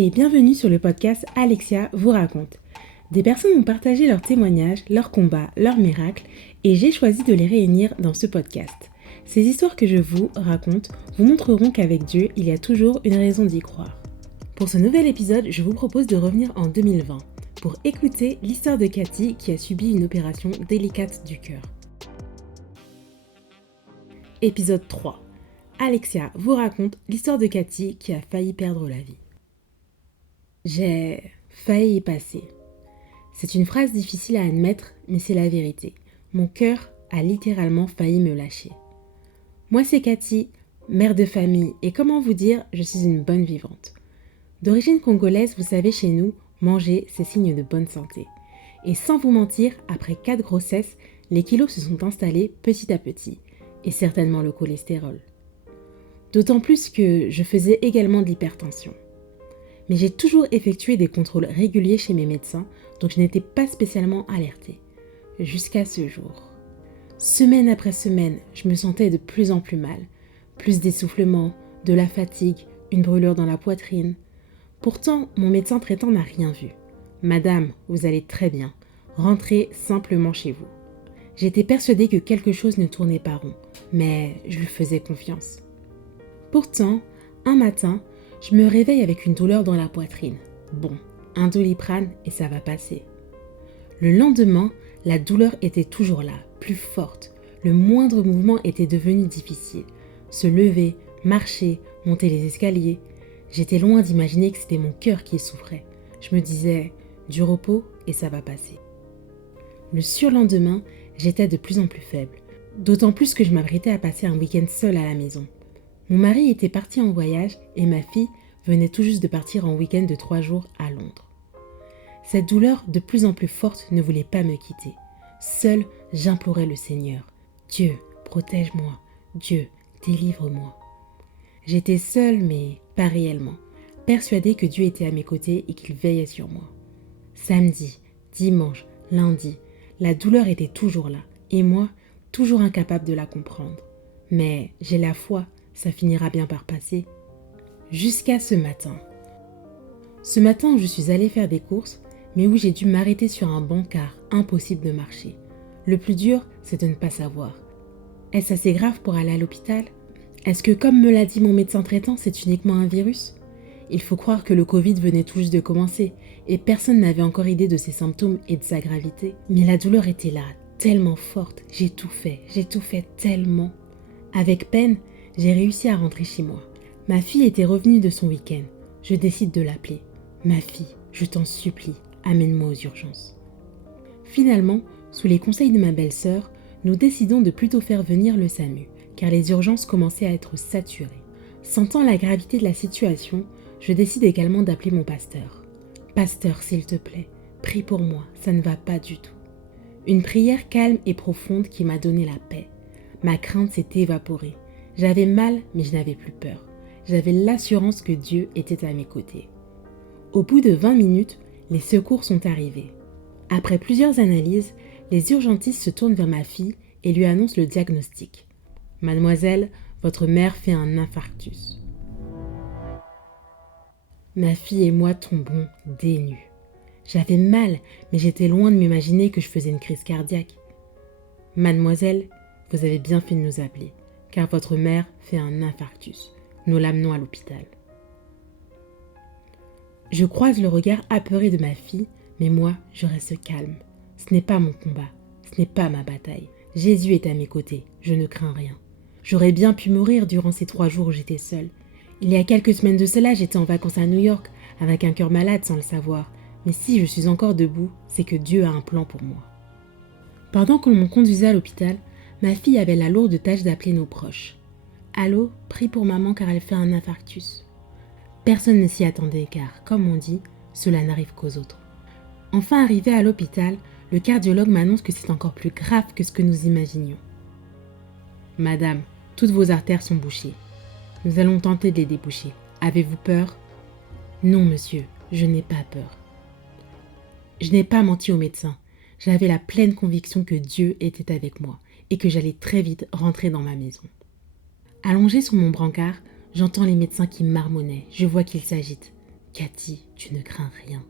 et bienvenue sur le podcast Alexia vous raconte. Des personnes ont partagé leurs témoignages, leurs combats, leurs miracles et j'ai choisi de les réunir dans ce podcast. Ces histoires que je vous raconte vous montreront qu'avec Dieu, il y a toujours une raison d'y croire. Pour ce nouvel épisode, je vous propose de revenir en 2020 pour écouter l'histoire de Cathy qui a subi une opération délicate du cœur. Épisode 3. Alexia vous raconte l'histoire de Cathy qui a failli perdre la vie. J'ai failli y passer. C'est une phrase difficile à admettre, mais c'est la vérité. Mon cœur a littéralement failli me lâcher. Moi, c'est Cathy, mère de famille, et comment vous dire, je suis une bonne vivante. D'origine congolaise, vous savez, chez nous, manger, c'est signe de bonne santé. Et sans vous mentir, après 4 grossesses, les kilos se sont installés petit à petit, et certainement le cholestérol. D'autant plus que je faisais également de l'hypertension. Mais j'ai toujours effectué des contrôles réguliers chez mes médecins, donc je n'étais pas spécialement alertée. Jusqu'à ce jour. Semaine après semaine, je me sentais de plus en plus mal. Plus d'essoufflement, de la fatigue, une brûlure dans la poitrine. Pourtant, mon médecin traitant n'a rien vu. Madame, vous allez très bien. Rentrez simplement chez vous. J'étais persuadée que quelque chose ne tournait pas rond, mais je lui faisais confiance. Pourtant, un matin, je me réveille avec une douleur dans la poitrine. Bon, un Doliprane et ça va passer. Le lendemain, la douleur était toujours là, plus forte. Le moindre mouvement était devenu difficile. Se lever, marcher, monter les escaliers. J'étais loin d'imaginer que c'était mon cœur qui souffrait. Je me disais, du repos et ça va passer. Le surlendemain, j'étais de plus en plus faible. D'autant plus que je m'apprêtais à passer un week-end seule à la maison. Mon mari était parti en voyage et ma fille venait tout juste de partir en week-end de 3 jours à Londres. Cette douleur de plus en plus forte ne voulait pas me quitter. Seule, j'implorais le Seigneur. Dieu, protège-moi. Dieu, délivre-moi. J'étais seule, mais pas réellement. Persuadée que Dieu était à mes côtés et qu'il veillait sur moi. Samedi, dimanche, lundi, la douleur était toujours là. Et moi, toujours incapable de la comprendre. Mais j'ai la foi. Ça finira bien par passer. Jusqu'à ce matin. Ce matin où je suis allée faire des courses, mais où j'ai dû m'arrêter sur un banc car impossible de marcher. Le plus dur, c'est de ne pas savoir. Est-ce assez grave pour aller à l'hôpital? Est-ce que, comme me l'a dit mon médecin traitant, c'est uniquement un virus? Il faut croire que le Covid venait tout juste de commencer et personne n'avait encore idée de ses symptômes et de sa gravité. Mais la douleur était là, tellement forte. J'ai tout fait tellement. Avec peine, j'ai réussi à rentrer chez moi. Ma fille était revenue de son week-end. Je décide de l'appeler. Ma fille, je t'en supplie, amène-moi aux urgences. Finalement, sous les conseils de ma belle-sœur, nous décidons de plutôt faire venir le SAMU, car les urgences commençaient à être saturées. Sentant la gravité de la situation, je décide également d'appeler mon pasteur. Pasteur, s'il te plaît, prie pour moi, ça ne va pas du tout. Une prière calme et profonde qui m'a donné la paix. Ma crainte s'est évaporée. J'avais mal, mais je n'avais plus peur. J'avais l'assurance que Dieu était à mes côtés. Au bout de 20 minutes, les secours sont arrivés. Après plusieurs analyses, les urgentistes se tournent vers ma fille et lui annoncent le diagnostic. Mademoiselle, votre mère fait un infarctus. Ma fille et moi tombons des nues. J'avais mal, mais j'étais loin de m'imaginer que je faisais une crise cardiaque. Mademoiselle, vous avez bien fait de nous appeler. Car votre mère fait un infarctus. Nous l'amenons à l'hôpital. Je croise le regard apeuré de ma fille, mais moi, je reste calme. Ce n'est pas mon combat, ce n'est pas ma bataille. Jésus est à mes côtés, je ne crains rien. J'aurais bien pu mourir durant ces 3 jours où j'étais seule. Il y a quelques semaines de cela, j'étais en vacances à New York, avec un cœur malade sans le savoir. Mais si je suis encore debout, c'est que Dieu a un plan pour moi. Pendant qu'on me conduisait à l'hôpital, ma fille avait la lourde tâche d'appeler nos proches. « Allô, prie pour maman car elle fait un infarctus. » Personne ne s'y attendait car, comme on dit, cela n'arrive qu'aux autres. Enfin arrivé à l'hôpital, le cardiologue m'annonce que c'est encore plus grave que ce que nous imaginions. « Madame, toutes vos artères sont bouchées. Nous allons tenter de les déboucher. Avez-vous peur ?»« Non, monsieur, je n'ai pas peur. » Je n'ai pas menti au médecin. J'avais la pleine conviction que Dieu était avec moi et que j'allais très vite rentrer dans ma maison. Allongée sur mon brancard, j'entends les médecins qui marmonnaient. Je vois qu'ils s'agitent. Cathy, tu ne crains rien.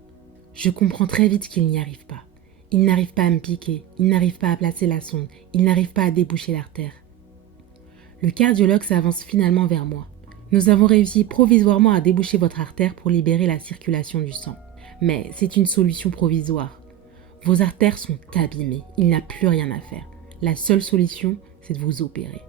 Je comprends très vite qu'il n'y arrive pas. Il n'arrive pas à me piquer, il n'arrive pas à placer la sonde, il n'arrive pas à déboucher l'artère. Le cardiologue s'avance finalement vers moi. Nous avons réussi provisoirement à déboucher votre artère pour libérer la circulation du sang. Mais c'est une solution provisoire. Vos artères sont abîmées, il n'y a plus rien à faire. La seule solution, c'est de vous opérer.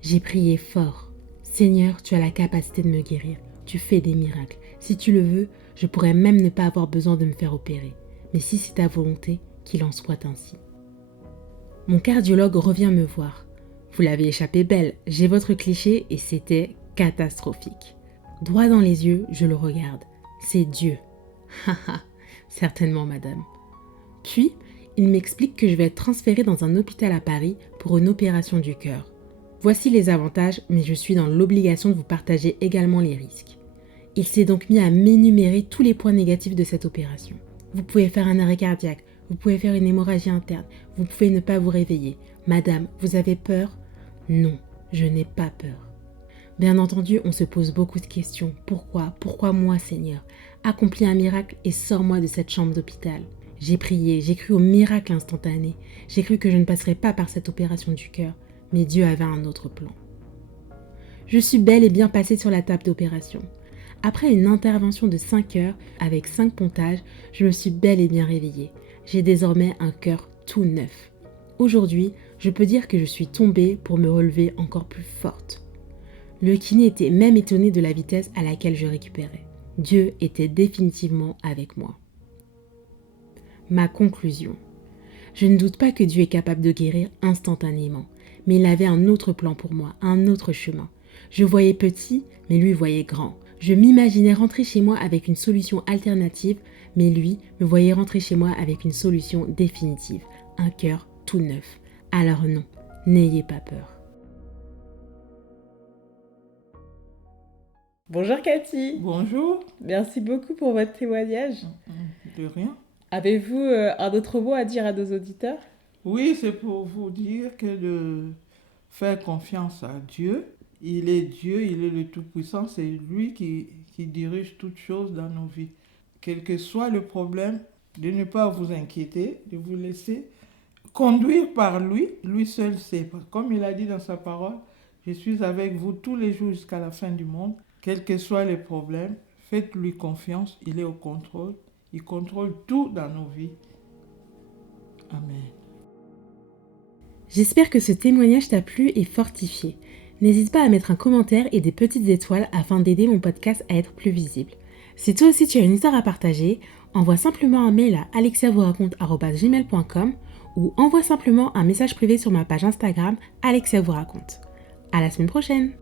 J'ai prié fort. Seigneur, tu as la capacité de me guérir. Tu fais des miracles. Si tu le veux, je pourrais même ne pas avoir besoin de me faire opérer. Mais si c'est ta volonté, qu'il en soit ainsi. Mon cardiologue revient me voir. Vous l'avez échappé belle, j'ai votre cliché et c'était catastrophique. Droit dans les yeux, je le regarde. C'est Dieu. Haha, certainement madame. Puis, il m'explique que je vais être transférée dans un hôpital à Paris pour une opération du cœur. Voici les avantages, mais je suis dans l'obligation de vous partager également les risques. Il s'est donc mis à m'énumérer tous les points négatifs de cette opération. Vous pouvez faire un arrêt cardiaque, vous pouvez faire une hémorragie interne, vous pouvez ne pas vous réveiller. Madame, vous avez peur ? Non, je n'ai pas peur. Bien entendu, on se pose beaucoup de questions. Pourquoi ? Pourquoi moi, Seigneur ? Accomplis un miracle et sors-moi de cette chambre d'hôpital. J'ai prié, j'ai cru au miracle instantané. J'ai cru que je ne passerais pas par cette opération du cœur. Mais Dieu avait un autre plan. Je suis bel et bien passée sur la table d'opération. Après une intervention de 5 heures avec 5 pontages, je me suis bel et bien réveillée. J'ai désormais un cœur tout neuf. Aujourd'hui, je peux dire que je suis tombée pour me relever encore plus forte. Le kiné était même étonné de la vitesse à laquelle je récupérais. Dieu était définitivement avec moi. Ma conclusion. Je ne doute pas que Dieu est capable de guérir instantanément, mais il avait un autre plan pour moi, un autre chemin. Je voyais petit, mais lui voyait grand. Je m'imaginais rentrer chez moi avec une solution alternative, mais lui me voyait rentrer chez moi avec une solution définitive, un cœur tout neuf. Alors non, n'ayez pas peur. Bonjour Cathy, Bonjour, merci beaucoup pour votre témoignage. de rien. Avez-vous un autre mot à dire à nos auditeurs ? Oui, c'est pour vous dire que de faire confiance à Dieu. Il est Dieu, il est le Tout-Puissant, c'est lui qui dirige toutes choses dans nos vies. Quel que soit le problème, de ne pas vous inquiéter, de vous laisser conduire par lui. Lui seul sait. Comme il a dit dans sa parole, je suis avec vous tous les jours jusqu'à la fin du monde. Quels que soient les problèmes, faites-lui confiance, il est au contrôle. Il contrôle tout dans nos vies. Amen. J'espère que ce témoignage t'a plu et fortifié. N'hésite pas à mettre un commentaire et des petites étoiles afin d'aider mon podcast à être plus visible. Si toi aussi tu as une histoire à partager, envoie simplement un mail à alexiavousraconte@gmail.com ou envoie simplement un message privé sur ma page Instagram Alexia vous raconte. À la semaine prochaine!